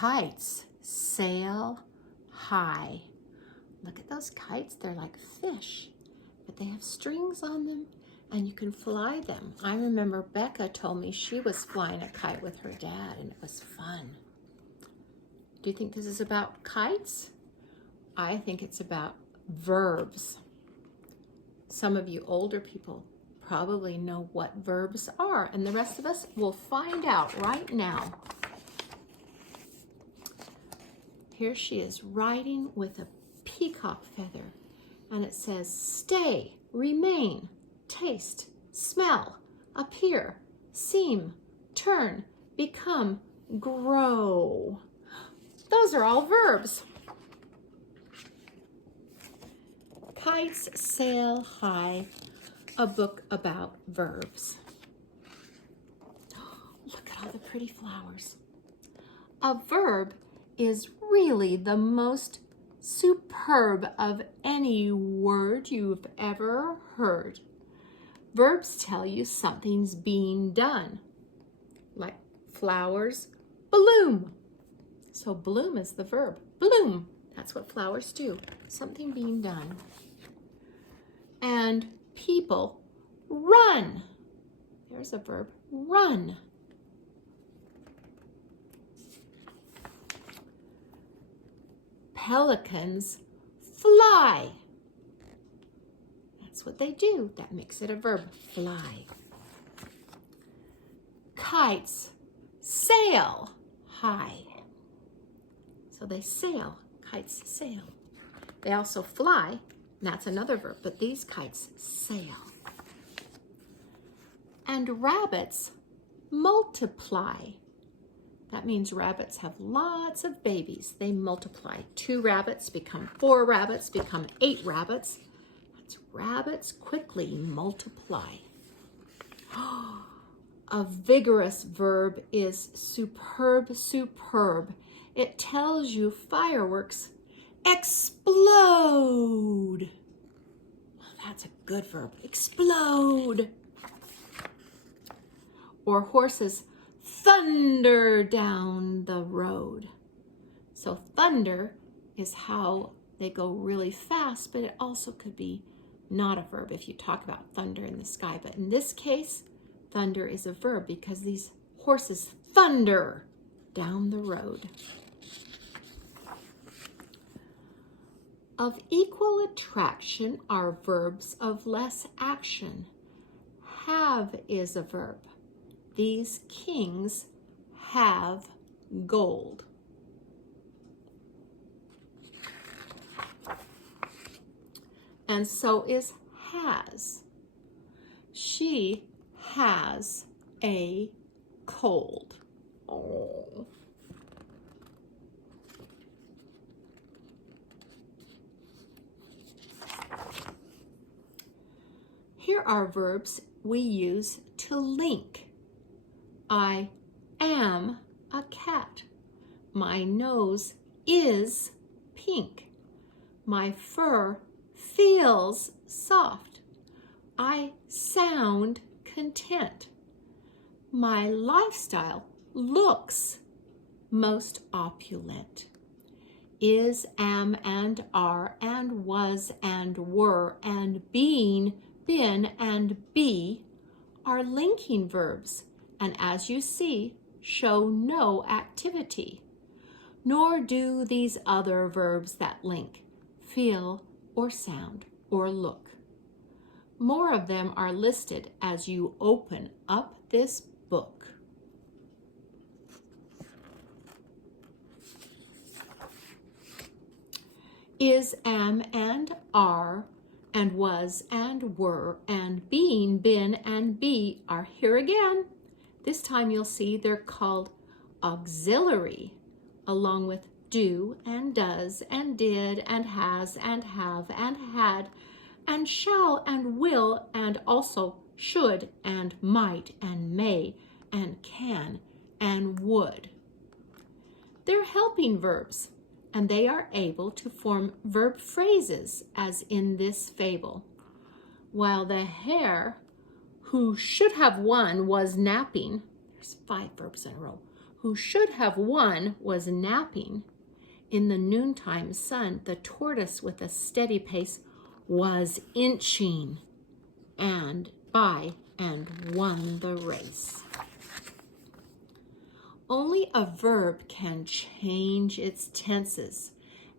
Kites sail high. Look at those kites. They're like fish, but they have strings on them and you can fly them. I remember Becca told me she was flying a kite with her dad and it was fun. Do you think this is about kites? I think it's about verbs. Some of you older people probably know what verbs are, and the rest of us will find out right now. Here she is writing with a peacock feather, and it says stay, remain, taste, smell, appear, seem, turn, become, grow. Those are all verbs. Kites Sail High, a book about verbs. Look at all the pretty flowers. A verb is really the most superb of any word you've ever heard. Verbs tell you something's being done, like flowers bloom. So bloom is the verb. Bloom, that's what flowers do, something being done. And people run. There's a verb, run. Pelicans fly. That's what they do. That makes it a verb, fly. Kites sail high. So they sail, kites sail. They also fly, and that's another verb, but these kites sail. And rabbits multiply. That means rabbits have lots of babies. They multiply. 2 rabbits become 4 rabbits, become 8 rabbits. That's rabbits quickly multiply. A vigorous verb is superb, superb. It tells you fireworks explode. Well, that's a good verb, explode. Or horses thunder down the road. So thunder is how they go really fast, but it also could be not a verb if you talk about thunder in the sky. But in this case, thunder is a verb because these horses thunder down the road. Of equal attraction are verbs of less action. Have is a verb. These kings have gold. And so is has. She has a cold. Oh. Here are verbs we use to link. I am a cat. My nose is pink. My fur feels soft. I sound content. My lifestyle looks most opulent. Is, am, and are, and was, and were, and being, been, and be are linking verbs, and as you see, show no activity. Nor do these other verbs that link, feel, or sound, or look. More of them are listed as you open up this book. Is, am, and are, and was, and were, and being, been, and be are here again. This time you'll see they're called auxiliary, along with do, and does, and did, and has, and have, and had, and shall, and will, and also should, and might, and may, and can, and would. They're helping verbs, and they are able to form verb phrases, as in this fable. While the hare who should have won was napping, there's 5 verbs in a row, who should have won was napping. In the noontime sun, the tortoise with a steady pace was inching and won the race. Only a verb can change its tenses,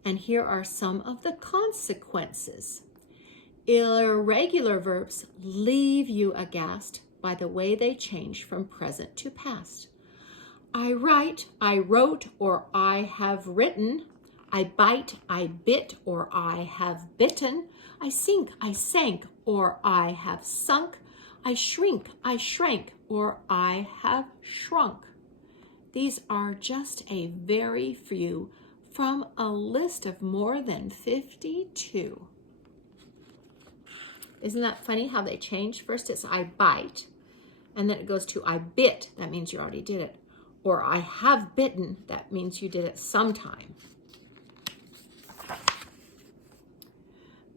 and here are some of the consequences. Irregular verbs leave you aghast by the way they change from present to past. I write, I wrote, or I have written. I bite, I bit, or I have bitten. I sink, I sank, or I have sunk. I shrink, I shrank, or I have shrunk. These are just a very few from a list of more than 52. Isn't that funny how they change? First it's I bite, and then it goes to I bit. That means you already did it. Or I have bitten. That means you did it sometime.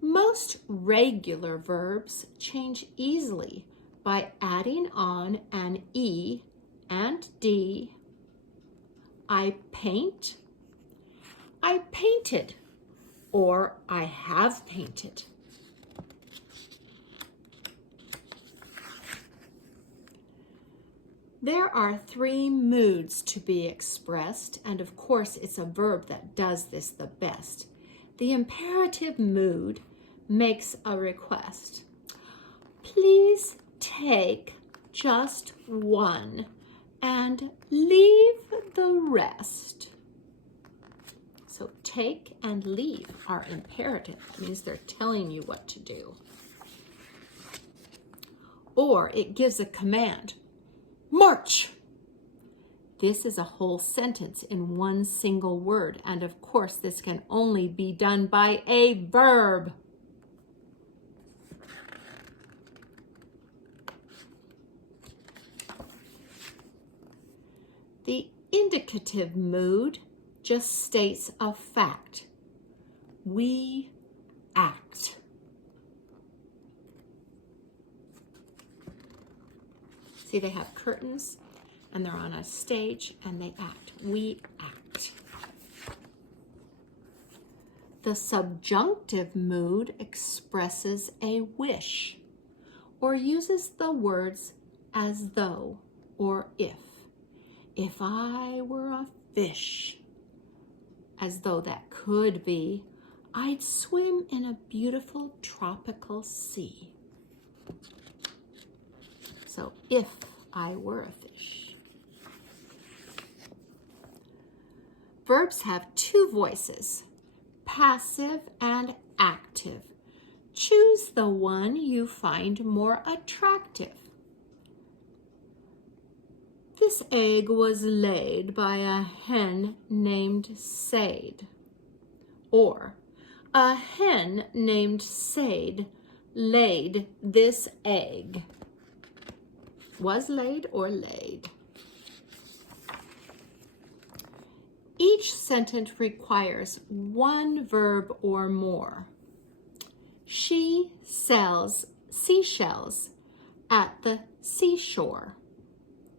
Most regular verbs change easily by adding on an E and D. I paint, I painted, or I have painted. There are 3 moods to be expressed, and of course it's a verb that does this the best. The imperative mood makes a request. Please take just one and leave the rest. So take and leave are imperative. It means they're telling you what to do. Or it gives a command. March! This is a whole sentence in one single word, and of course this can only be done by a verb. The indicative mood just states a fact. We act. See, they have curtains and they're on a stage and they act. We act. The subjunctive mood expresses a wish or uses the words as though or if. If I were a fish, as though that could be, I'd swim in a beautiful tropical sea. So, if I were a fish. Verbs have 2 voices, passive and active. Choose the one you find more attractive. This egg was laid by a hen named Sade. Or, a hen named Sade laid this egg. Was laid or laid? Each sentence requires one verb or more. She sells seashells at the seashore.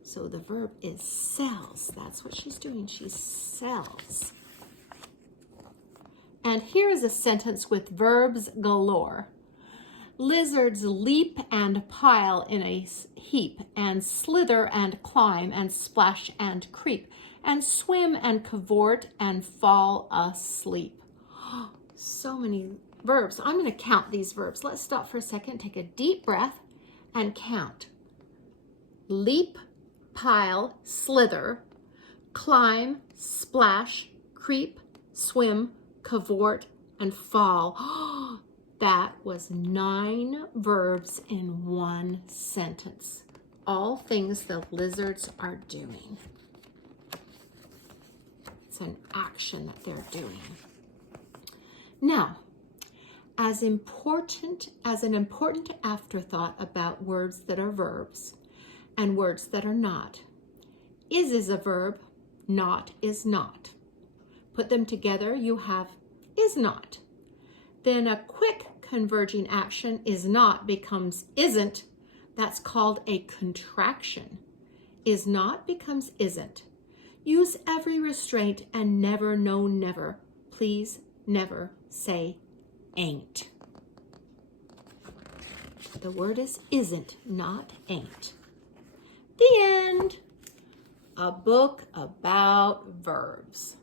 So the verb is sells. That's what she's doing. She sells. And here is a sentence with verbs galore. Lizards leap and pile in a heap, and slither and climb and splash and creep, and swim and cavort and fall asleep. So many verbs. I'm going to count these verbs. Let's stop for a second, take a deep breath, and count. Leap, pile, slither, climb, splash, creep, swim, cavort, and fall. That was 9 verbs in one sentence. All things the lizards are doing. It's an action that they're doing. Now, as an important afterthought about words that are verbs and words that are not, is a verb, not is not. Put them together, you have is not. Then a quick converging action, is not, becomes isn't. That's called a contraction. Is not becomes isn't. Use every restraint and never, no, never. Please never say ain't. The word is isn't, not ain't. The end. A book about verbs.